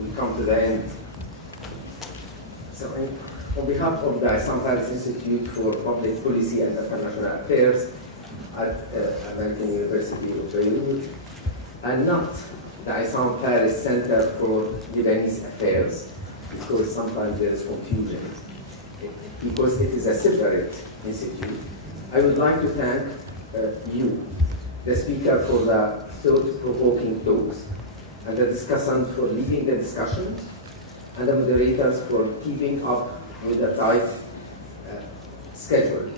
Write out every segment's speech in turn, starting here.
we come to the end. So on behalf of the Issam Institute for Public Policy and International Affairs at American University of Beirut, and not the Issam Paris Center for Lebanese Affairs, because sometimes there is confusion, because it is a separate institute, I would like to thank you, the speaker, for the thought-provoking talks, and the discussant for leading the discussion, and the moderators for keeping up with the tight schedule.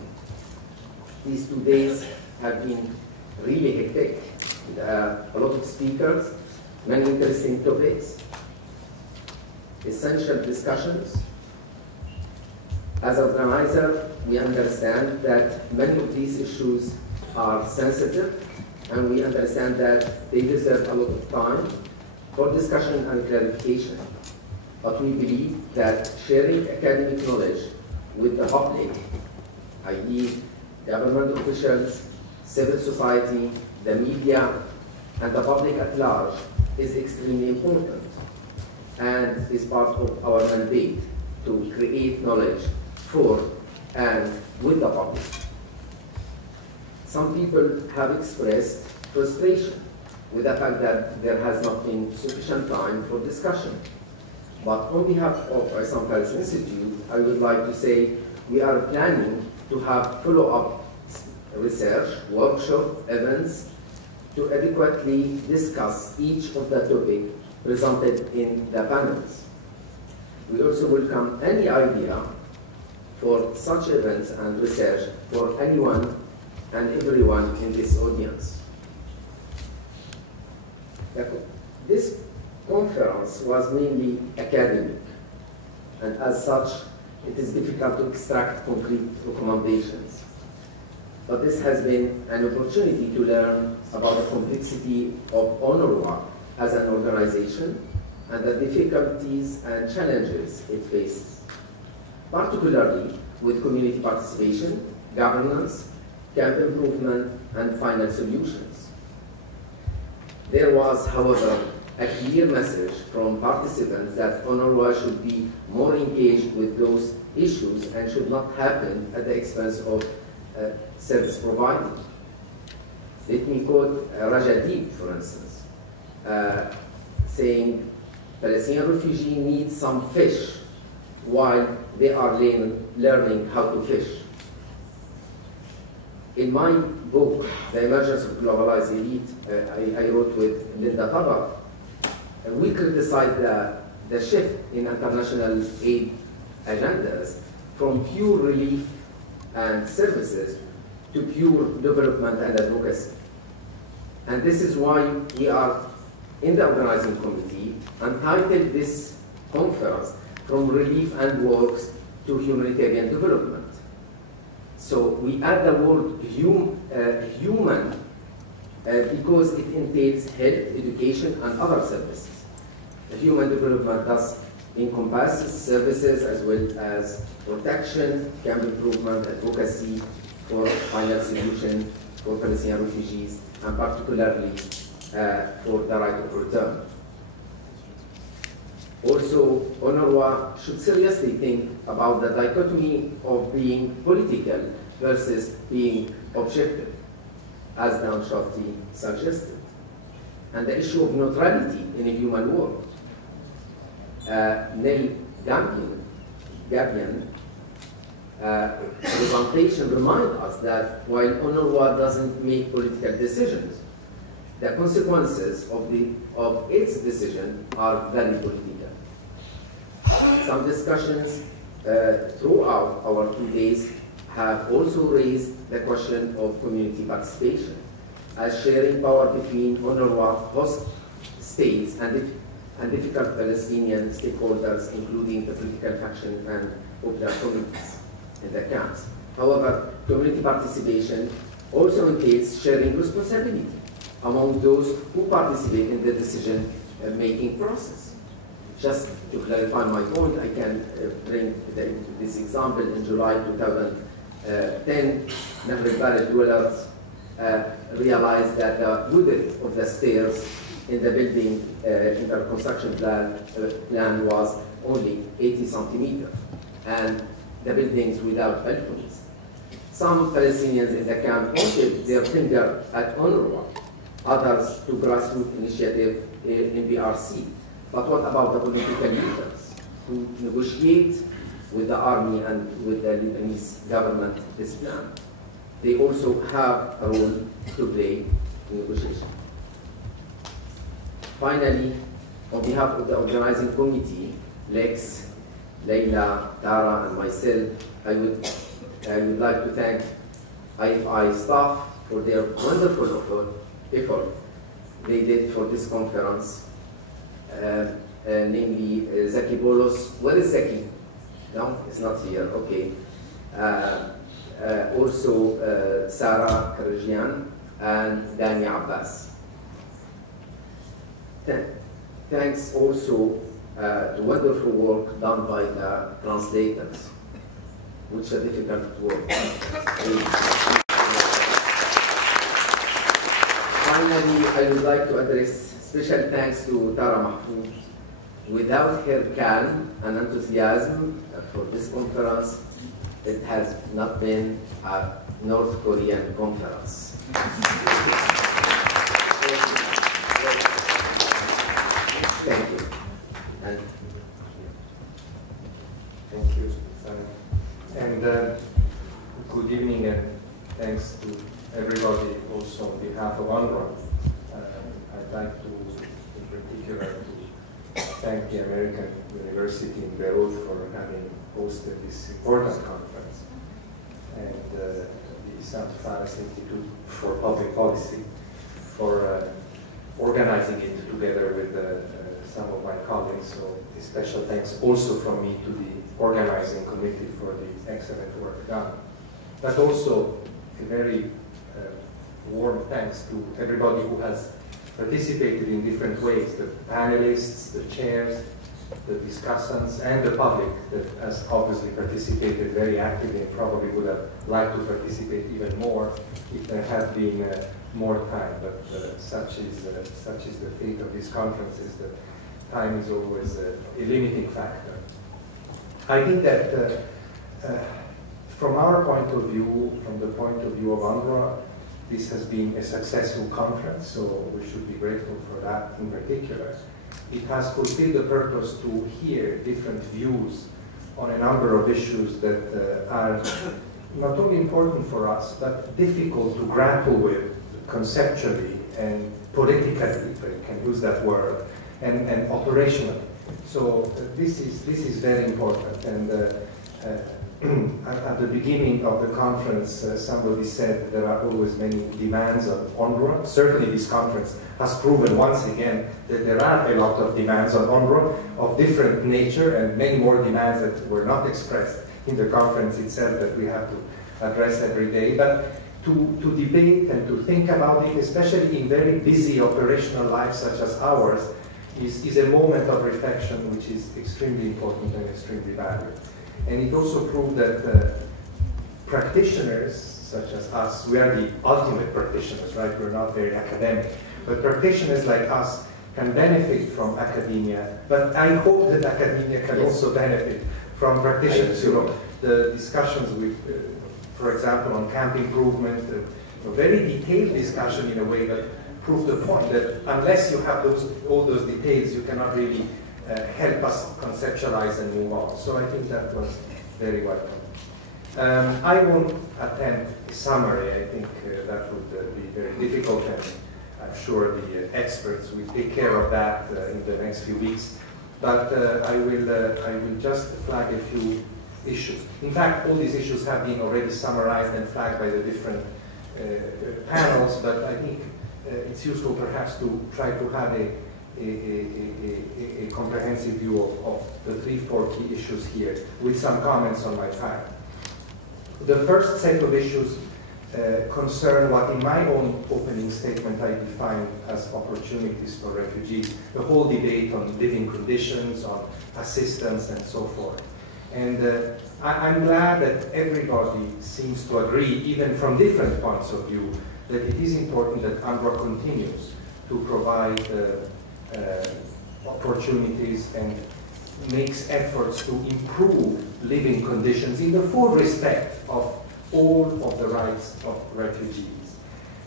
These 2 days have been really hectic, with a lot of speakers, many interesting topics, essential discussions. As an organizer, we understand that many of these issues are sensitive, and we understand that they deserve a lot of time for discussion and clarification. But we believe that sharing academic knowledge with the public, i.e. government officials, civil society, the media, and the public at large, is extremely important and is part of our mandate to create knowledge for and with the public. Some people have expressed frustration with the fact that there has not been sufficient time for discussion. But on behalf of Issam Paris Institute, I would like to say we are planning to have follow-up research, workshop, events to adequately discuss each of the topics presented in the panels. We also welcome any idea for such events and research for anyone and everyone in this audience. This conference was mainly academic, and as such, it is difficult to extract concrete recommendations. But this has been an opportunity to learn about the complexity of UNRWA as an organization and the difficulties and challenges it faces, particularly with community participation, governance, camp improvement, and final solutions. There was, however, a clear message from participants that UNRWA should be more engaged with those issues and should not happen at the expense of service providing. Let me quote Rajadib, for instance, saying, Palestinian refugees need some fish while they are learning how to fish. In my book, The Emergence of Globalized Elite, I wrote with Linda Tabar, we criticize the shift in international aid agendas from pure relief and services to pure development and advocacy. And this is why we are in the organizing committee entitled this conference From Relief and Works to Humanitarian Development. So we add the word human because it entails health, education, and other services. Human development thus encompasses services as well as protection, camp improvement, advocacy for final solution for Palestinian refugees, and particularly for the right of return. Also, UNRWA should seriously think about the dichotomy of being political versus being objective, as Dan Shafti suggested, and the issue of neutrality in a human world. Neil Gabian presentation reminds us that while UNRWA doesn't make political decisions, the consequences of its decision are very political. Some discussions throughout our 2 days have also raised the question of community participation, as sharing power between UNRWA host states and difficult Palestinian stakeholders, including the political faction and popular communities in the camps. However, community participation also entails sharing responsibility among those who participate in the decision-making process. Just to clarify my point, I can bring this example. In July 2010, Nahr al-Balad dwellers realized that the width of the stairs in the building, in the construction plan was only 80 centimeters, and the buildings without balconies. Some Palestinians in the camp pointed their finger at UNRWA, others to grassroots initiative in BRC. But what about the political leaders who negotiate with the army and with the Lebanese government this plan? They also have a role to play in negotiation. Finally, on behalf of the organizing committee, Lex, Leila, Tara, and myself, I would like to thank IFI staff for their wonderful effort they did for this conference, namely Zaki Bolos. Where is Zaki? No, it's not here, okay. Also Sarah Karajian and Dani Abbas. Thanks also to wonderful work done by the translators, which are difficult work. Finally, I would like to address special thanks to Tara Mahfouz. Without her calm and enthusiasm for this conference, it has not been a North Korean conference. Thank you. And thank you, Sari. And good evening, and thanks to everybody also on behalf of UNRWA. I'd like to, in particular, to thank the American University in Beirut for having hosted this important conference, and the Issam Institute for Public Policy for organizing it together with some of my colleagues. So a special thanks also from me to the organizing committee for the excellent work done. But also a very warm thanks to everybody who has participated in different ways, the panelists, the chairs, the discussants, and the public that has obviously participated very actively and probably would have liked to participate even more if there had been more time. But such is the fate of these conferences, that time is always a limiting factor. I think that from our point of view, from the point of view of UNRWA, this has been a successful conference, so we should be grateful for that in particular. It has fulfilled the purpose to hear different views on a number of issues that are not only important for us, but difficult to grapple with conceptually and politically, if I can use that word, and operationally. So this is very important. And at the beginning of the conference, somebody said there are always many demands on UNRWA. Certainly this conference has proven once again that there are a lot of demands on UNRWA of different nature, and many more demands that were not expressed in the conference itself that we have to address every day. But to debate and to think about it, especially in very busy operational lives such as ours, is a moment of reflection which is extremely important and extremely valuable. And it also proved that practitioners, such as us, we are the ultimate practitioners, right? We're not very academic. But practitioners like us can benefit from academia, but I hope that academia can also benefit from practitioners. You know, the discussions with, for example, on camp improvement, a very detailed discussion in a way, but proved the point that unless you have all those details, you cannot really help us conceptualize and move on. So I think that was very welcome. I won't attempt a summary. I think that would be very difficult, and I'm sure the experts will take care of that in the next few weeks. But I will just flag a few issues. In fact, all these issues have been already summarized and flagged by the different panels, but I think it's useful perhaps to try to have a comprehensive view of the 3-4 key issues here, with some comments on my part. The first set of issues concern what in my own opening statement I defined as opportunities for refugees, the whole debate on living conditions, on assistance, and so forth. And I'm glad that everybody seems to agree, even from different points of view, that it is important that UNRWA continues to provide opportunities and makes efforts to improve living conditions in the full respect of all of the rights of refugees.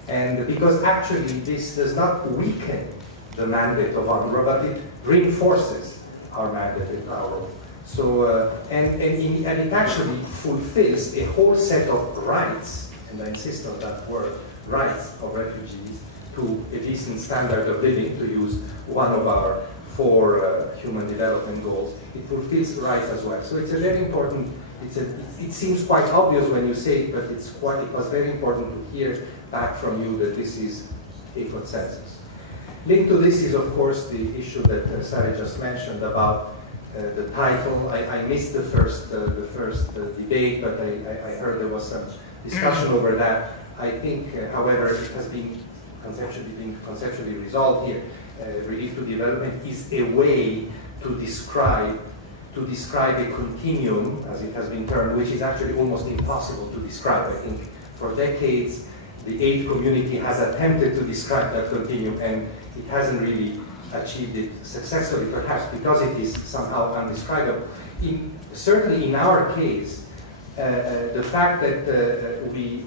And because actually this does not weaken the mandate of UNRWA, but it reinforces our mandate and power. So, and it actually fulfills a whole set of rights, and I insist on that word, rights of refugees to a decent standard of living, to use one of our 4 human development goals. It fulfills rights as well. So it's a very important, it seems quite obvious when you say it, but it was very important to hear back from you that this is a consensus. Linked to this is, of course, the issue that Sari just mentioned about the title. I missed the first debate, but I heard there was some discussion over that. I think, however, it has been conceptually resolved here. Relief to development is a way to describe a continuum, as it has been termed, which is actually almost impossible to describe. I think for decades the aid community has attempted to describe that continuum, and it hasn't really achieved it successfully, perhaps because it is somehow undescribable. Certainly in our case, the fact that we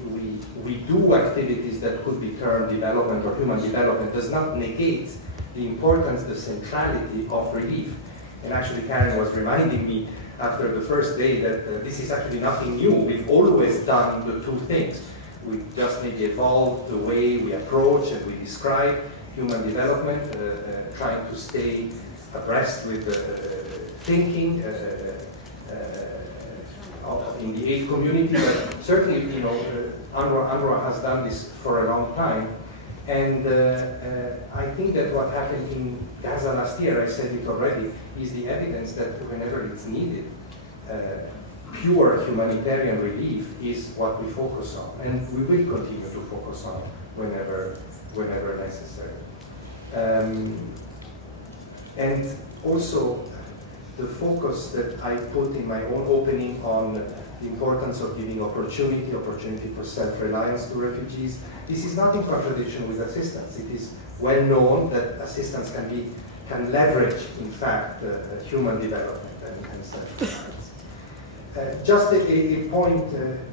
do activities that could be termed development or human development does not negate the importance, the centrality of relief. And actually Karen was reminding me after the first day that this is actually nothing new. We've always done the 2 things. We just maybe evolved the way we approach and we describe human development, trying to stay abreast with thinking in the aid community. But certainly, you know, UNRWA has done this for a long time. And I think that what happened in Gaza last year, I said it already, is the evidence that whenever it's needed, pure humanitarian relief is what we focus on, and we will continue to focus on whenever necessary. And also, the focus that I put in my own opening on the importance of giving opportunity for self-reliance to refugees. This is not in contradiction with assistance. It is well known that assistance can leverage, in fact, human development and self-reliance. Just a point,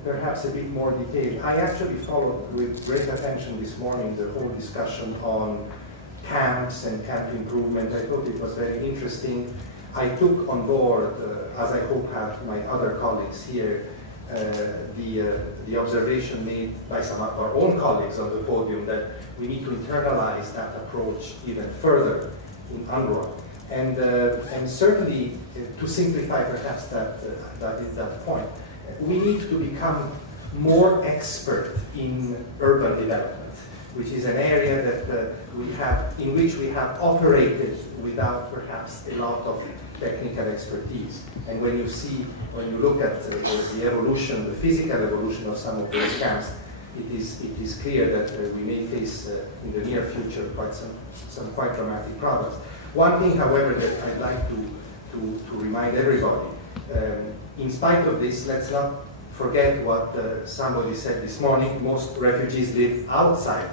perhaps a bit more detailed. I actually followed with great attention this morning the whole discussion on camps and camp improvement. I thought it was very interesting. I took on board, as I hope have my other colleagues here, the observation made by some of our own colleagues on the podium that we need to internalize that approach even further in UNRWA. And certainly, to simplify perhaps that point, we need to become more expert in urban development, which is an area that in which we have operated without perhaps a lot of technical expertise. And when you look at the evolution, the physical evolution of some of those camps, it is clear that we may face in the near future some quite dramatic problems. One thing, however, that I'd like to remind everybody, in spite of this, let's not forget what somebody said this morning: most refugees live outside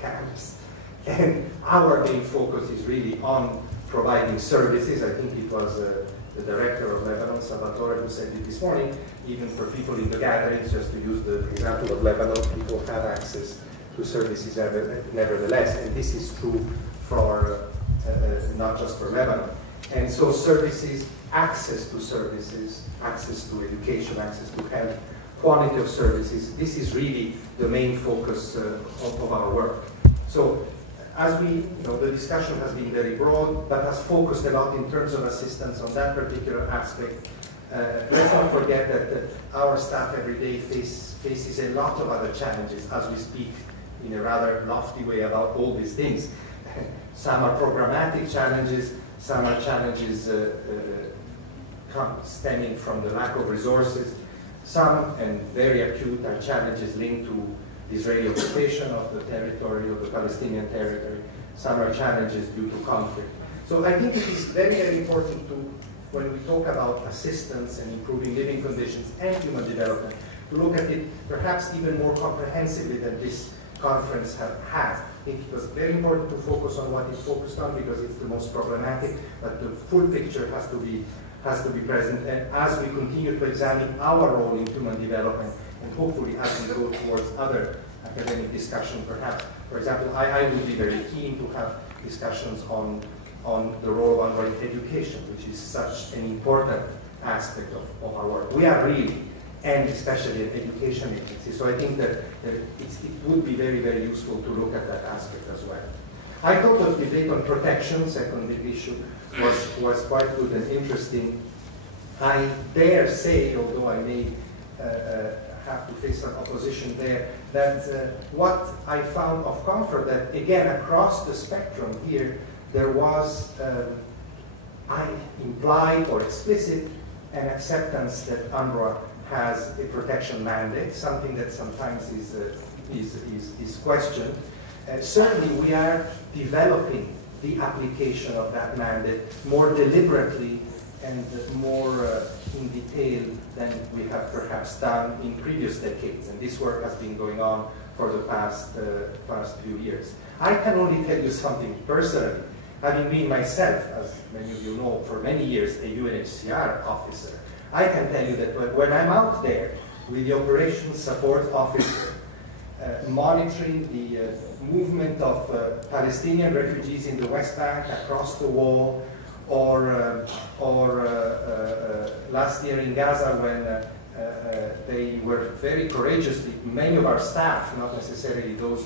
camps. And our main focus is really on providing services. I think it was the director of Lebanon, Salvatore, who said it this morning. Even for people in the gatherings, just to use the example of Lebanon, people have access to services nevertheless. And this is true for not just for Lebanon. And so services, access to services, access to education, access to health, quality of services, this is really the main focus of our work. So as the discussion has been very broad, but has focused a lot in terms of assistance on that particular aspect. Let's not forget that our staff every day faces a lot of other challenges as we speak in a rather lofty way about all these things. Some are programmatic challenges, some are challenges stemming from the lack of resources. Some, and very acute, are challenges linked to the Israeli occupation of the territory, of the Palestinian territory. Some are challenges due to conflict. So I think it is very, very important to, when we talk about assistance and improving living conditions and human development, to look at it perhaps even more comprehensively than this conference has. I think it was very important to focus on what it focused on because it's the most problematic, but the full picture has to be present. And as we continue to examine our role in human development, and hopefully as we go towards other academic discussion, perhaps, for example, I would be very keen to have discussions on the role of UNRWA in education, which is such an important aspect of our work. We are really, and especially an education agency, so I think that it would be very, very useful to look at that aspect as well. I thought the debate on protection, second big issue, was quite good and interesting. I dare say, although I may have to face some opposition there, that what I found of comfort, that again, across the spectrum here, there was, implied or explicit, an acceptance that UNRWA has a protection mandate, something that sometimes is questioned. Certainly, we are developing the application of that mandate more deliberately and more in detail than we have perhaps done in previous decades. And this work has been going on for the past few years. I can only tell you something personally. Having been myself, as many of you know, for many years a UNHCR officer, I can tell you that when I'm out there with the operations support officer, monitoring the movement of Palestinian refugees in the West Bank across the wall, or last year in Gaza when they were very courageously, many of our staff, not necessarily those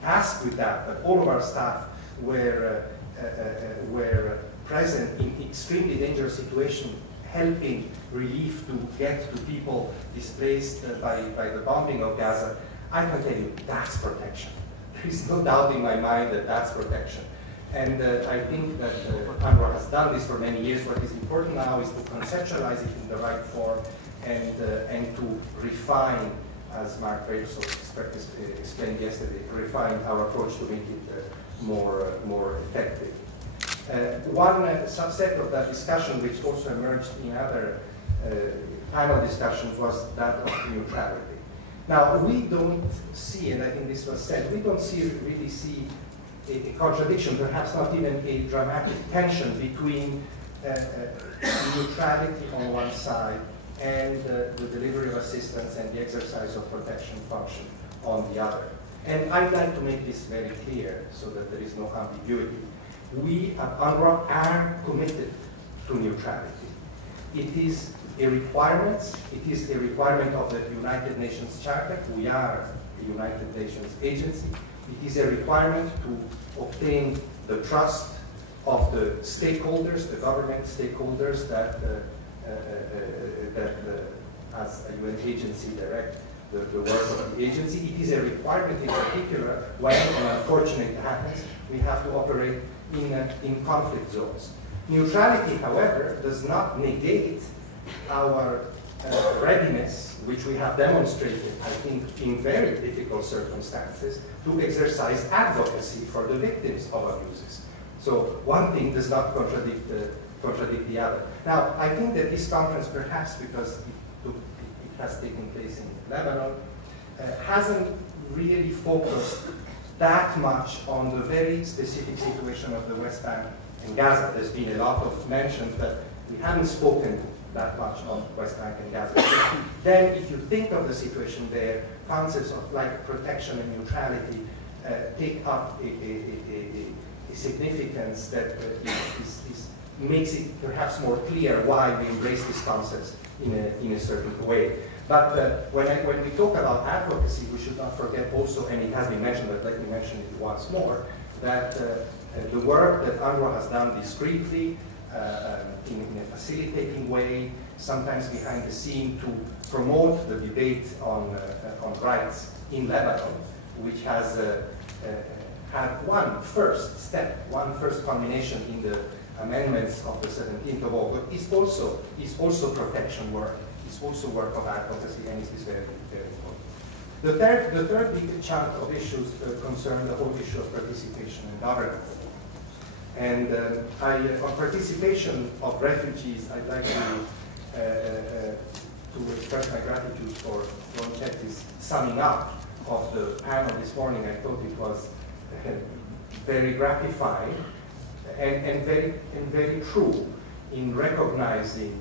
tasked with that, but all of our staff were present in extremely dangerous situations, helping relief to get to people displaced by the bombing of Gaza. I can tell you that's protection. There is no doubt in my mind that that's protection. And I think that UNRWA has done this for many years. What is important now is to conceptualize it in the right form and to refine, as Mark very so explained yesterday, refine our approach to make it more effective. One subset of that discussion, which also emerged in other panel discussions, was that of neutrality. Now, we don't see, and I think this was said, we don't really see a contradiction, perhaps not even a dramatic tension between neutrality on one side and the delivery of assistance and the exercise of protection function on the other. And I'd like to make this very clear so that there is no ambiguity. We at UNRWA are committed to neutrality. It is a requirement. It is a requirement of the United Nations Charter. We are a United Nations agency. It is a requirement to obtain the trust of the stakeholders, the government stakeholders that as a UN agency direct the work of the agency. It is a requirement in particular when, and unfortunately it happens, we have to operate in conflict zones. Neutrality, however, does not negate our readiness, which we have demonstrated, I think, in very difficult circumstances, to exercise advocacy for the victims of abuses. So one thing does not contradict the other. Now, I think that this conference, perhaps because it has taken place in Lebanon, hasn't really focused that much on the very specific situation of the West Bank and Gaza. There's been a lot of mentions, but we haven't spoken that much of West Bank and Gaza. Then, if you think of the situation there, concepts of like protection and neutrality take up a significance that makes it perhaps more clear why we embrace these concepts in a certain way. But when we talk about advocacy, we should not forget also, and it has been mentioned, but let me mention it once more, that the work that UNRWA has done discreetly, in a facilitating way, sometimes behind the scene, to promote the debate on rights in Lebanon, which has had one first step, one first culmination in the amendments of the 17th of August, is also protection work. It's also work of advocacy, and it is very, very important. The third big chunk of issues concern the whole issue of participation and governance. And on participation of refugees, I'd like to express my gratitude for Ron Chetty's summing up of the panel this morning. I thought it was very gratifying and very true in recognizing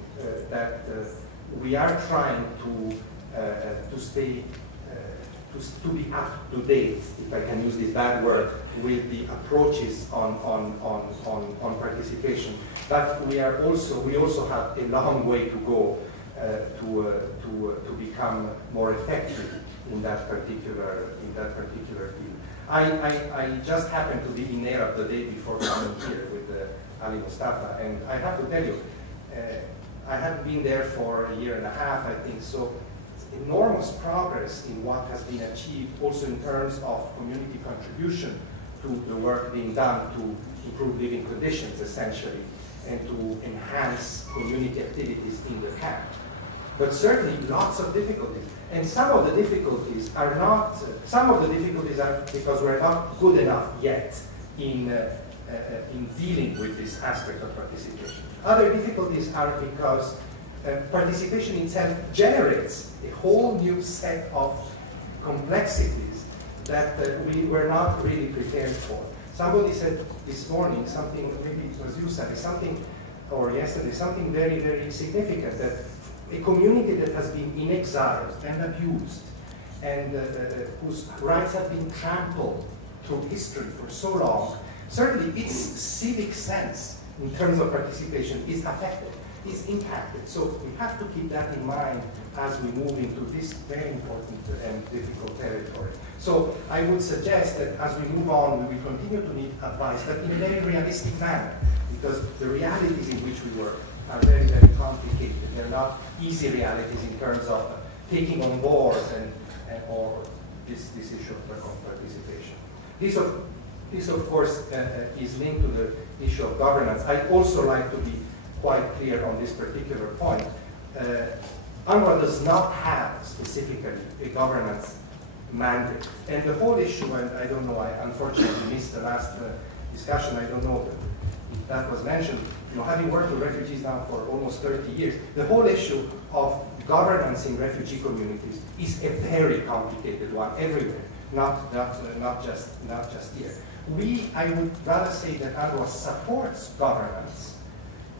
that we are trying to stay to be up to date, if I can use this bad word, with the approaches on participation. But we also have a long way to go to become more effective in that particular field. I just happened to be in Arab the day before coming here with Ali Mustafa, and I have to tell you, I had been there for a year and a half, I think, so enormous progress in what has been achieved, also in terms of community contribution to the work being done to improve living conditions, essentially, and to enhance community activities in the camp. But certainly lots of difficulties. And some of the difficulties are because we're not good enough yet in dealing with this aspect of participation. Other difficulties are because participation itself generates a whole new set of complexities that we were not really prepared for. Somebody said this morning something, maybe it was you, Sari, something, or yesterday, something very, very significant, that a community that has been in exile and abused, and whose rights have been trampled through history for so long, certainly its civic sense in terms of participation is affected, is impacted. So we have to keep that in mind as we move into this very important and difficult territory. So I would suggest that as we move on, we will continue to need advice, but in a very realistic manner, because the realities in which we work are very, very complicated. They're not easy realities in terms of taking on board or this issue of participation. This of course, is linked to the issue of governance. I'd also like to be quite clear on this particular point. UNRWA does not have specifically a governance mandate. And the whole issue, and I don't know, I unfortunately missed the last discussion, I don't know if that was mentioned, having worked with refugees now for almost 30 years, the whole issue of governance in refugee communities is a very complicated one everywhere, not just here. I would rather say that UNRWA supports governance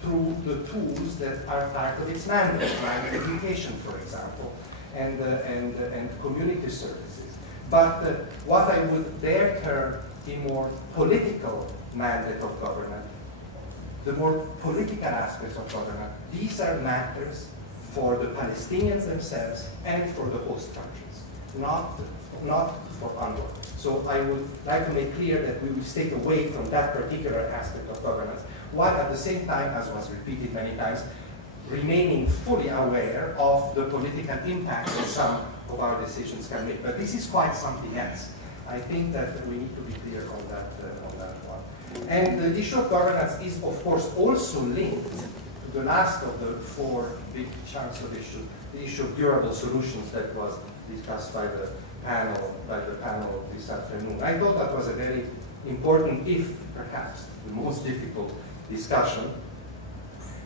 through the tools that are part of its mandate, like education, for example, and community services. But what I would dare term a more political mandate of government, the more political aspects of government, these are matters for the Palestinians themselves and for the host countries, not for UNRWA. So I would like to make clear that we will stay away from that particular aspect of governance, while at the same time, as was repeated many times, remaining fully aware of the political impact that some of our decisions can make. But this is quite something else. I think that we need to be clear on that one. And the issue of governance is, of course, also linked to the last of the four big chunks of issue, the issue of durable solutions that was discussed by the panel this afternoon. I thought that was a very important, if perhaps the most difficult discussion.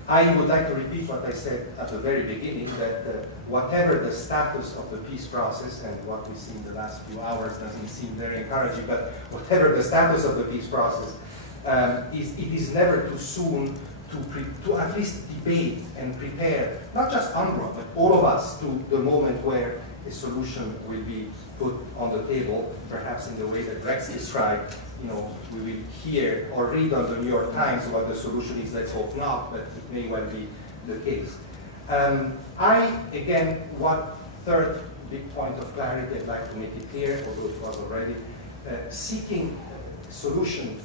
I would like to repeat what I said at the very beginning, that whatever the status of the peace process, and what we see in the last few hours doesn't seem very encouraging, but whatever the status of the peace process, it is never too soon to at least debate and prepare, not just UNRWA, but all of us, to the moment where a solution will be put on the table, perhaps in the way that Rex described. We will hear or read on the New York Times what the solution is. Let's hope not, but it may well be the case. Again, one third big point of clarity, I'd like to make it clear, although it was already, seeking solution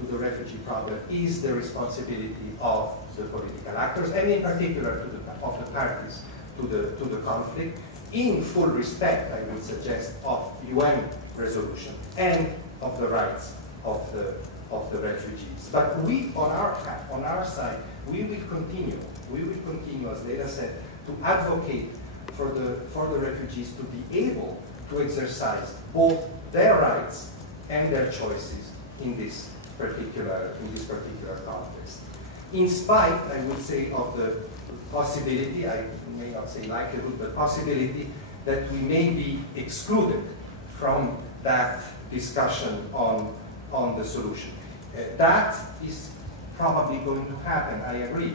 to the refugee problem is the responsibility of the political actors, and in particular of the parties to the conflict, in full respect, I would suggest, of UN resolution and of the rights of the refugees. But we, on our side, we will continue, as Leila said, to advocate for the refugees to be able to exercise both their rights and their choices in this particular context. In spite, I would say, of the possibility, I may not say likelihood, but possibility that we may be excluded from that discussion on the solution. That is probably going to happen, I agree.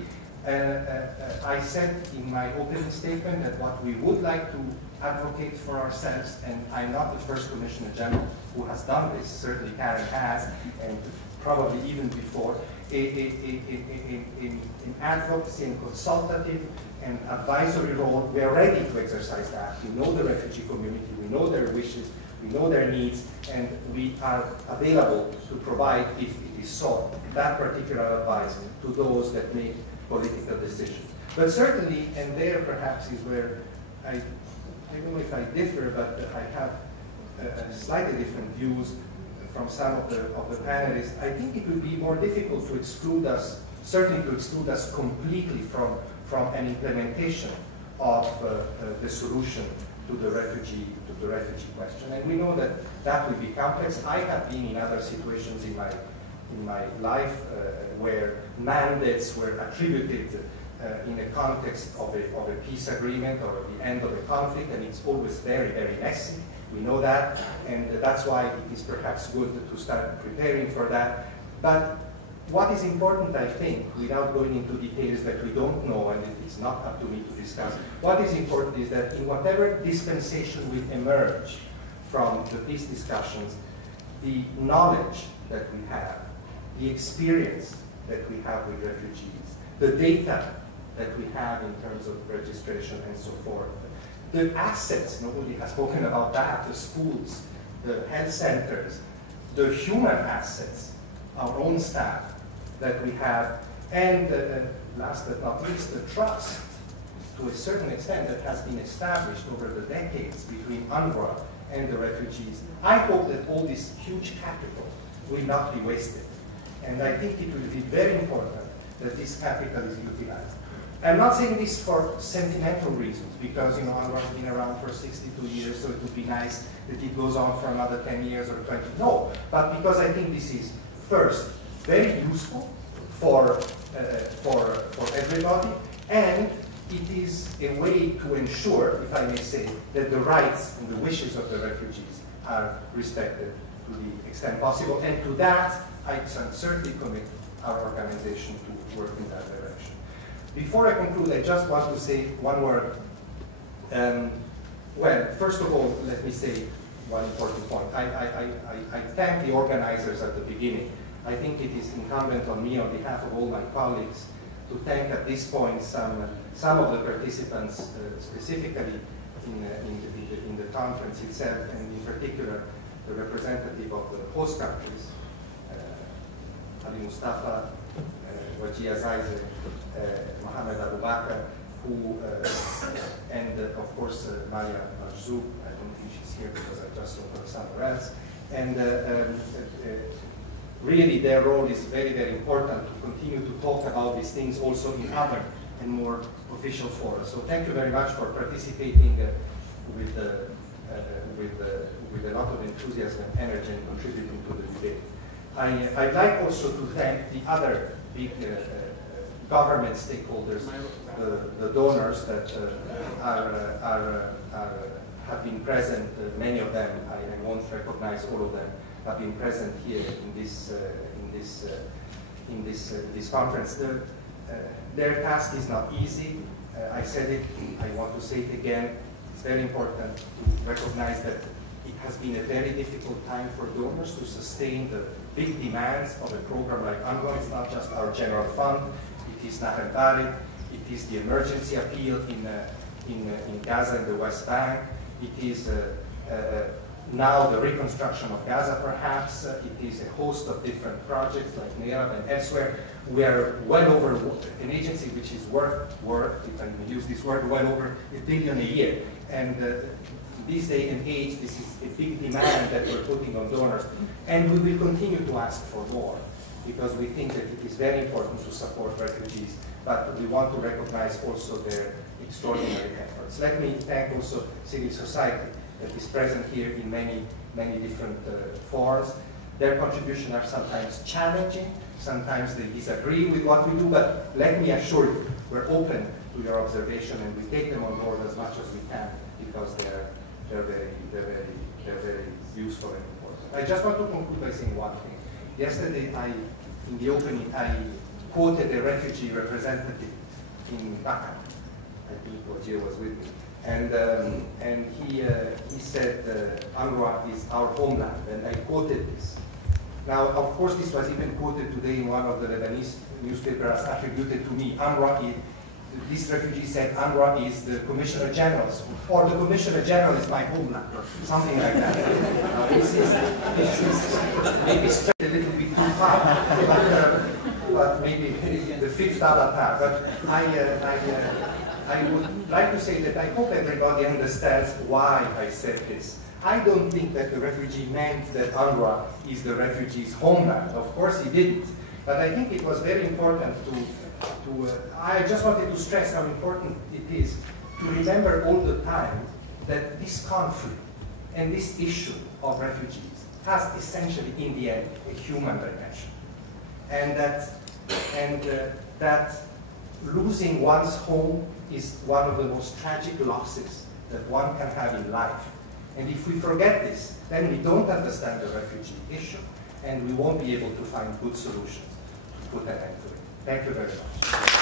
I said in my opening statement that what we would like to advocate for ourselves, and I'm not the first Commissioner General who has done this, certainly Karen has, and probably even before, in advocacy and consultative and advisory role. We are ready to exercise that. We know the refugee community, we know their wishes, we know their needs, and we are available to provide, if it is sought, that particular advice to those that make political decisions. But certainly, and there perhaps is where I don't know if I differ, but I have slightly different views from some of the panelists. I think it would be more difficult to exclude us, certainly to exclude us completely from an implementation of the solution to the refugee question. And we know that that will be complex. I have been in other situations in my life where mandates were attributed in the context of a peace agreement or the end of a conflict, and it's always very, very messy. We know that, and that's why it is perhaps good to start preparing for that. But what is important, I think, without going into details that we don't know, and it's not up to me to discuss, what is important is that in whatever dispensation will emerge from the peace discussions, the knowledge that we have, the experience that we have with refugees, the data that we have in terms of registration and so forth, the assets, nobody has spoken about that, the schools, the health centers, the human assets, our own staff that we have, and last but not least, the trust, to a certain extent, that has been established over the decades between UNRWA and the refugees. I hope that all this huge capital will not be wasted. And I think it will be very important that this capital is utilized. I'm not saying this for sentimental reasons, because UNRWA has been around for 62 years, so it would be nice that it goes on for another 10 years or 20. No, but because I think this is, first, very useful for everybody, and it is a way to ensure, if I may say, that the rights and the wishes of the refugees are respected to the extent possible. And to that, I certainly commit our organization to work in that direction. Before I conclude, I just want to say one word. Well, first of all, let me say one important point. I thank the organizers at the beginning. I think it is incumbent on me, on behalf of all my colleagues, to thank at this point some of the participants, specifically in the conference itself, and in particular the representative of the host countries, Ali Mustafa, Wajia Zaize, Mohammed Abu Bakr, who, and of course Maya Majzoub. I don't think she's here because I just saw her somewhere else. And really their role is very, very important to continue to talk about these things also in other and more official fora. So thank you very much for participating with a lot of enthusiasm and energy and contributing to the debate. I'd like also to thank the other big government stakeholders, the donors that have been present. Many of them, I won't recognize all of them, have been present here in this conference. Their task is not easy. I said it, I want to say it again. It's very important to recognize that it has been a very difficult time for donors to sustain the big demands of a program like UNRWA. It's not just our general fund, it is Nahr al-Barid, it is the emergency appeal in Gaza and the West Bank, it is now the reconstruction of Gaza perhaps, it is a host of different projects like NERAB and elsewhere. We are well over, an agency which is worth, if I may use this word, well over $1 billion a year. And this day and age, this is a big demand that we're putting on donors. And we will continue to ask for more, because we think that it is very important to support refugees, but we want to recognize also their extraordinary efforts. Let me thank also civil society that is present here in many, many different forms. Their contributions are sometimes challenging, sometimes they disagree with what we do, but let me assure you, we're open to your observation and we take them on board as much as we can, because they're very they're very useful and important. I just want to conclude by saying one thing. Yesterday, in the opening, I quoted a refugee representative in Dhaka. I think Roger was with me. And he said, UNRWA is our homeland, and I quoted this. Now, of course, this was even quoted today in one of the Lebanese newspapers attributed to me. This refugee said, UNRWA is the Commissioner General's, or the Commissioner General is my homeland, or something like that. This is maybe straight a little bit too far, but maybe the fifth avatar. But I would like to say that I hope everybody understands why I said this. I don't think that the refugee meant that UNRWA is the refugee's homeland. Of course he didn't. But I think it was very important I just wanted to stress how important it is to remember all the time that this conflict and this issue of refugees has essentially, in the end, a human dimension. And that losing one's home is one of the most tragic losses that one can have in life. And if we forget this, then we don't understand the refugee issue, and we won't be able to find good solutions to put an end to it. Thank you very much.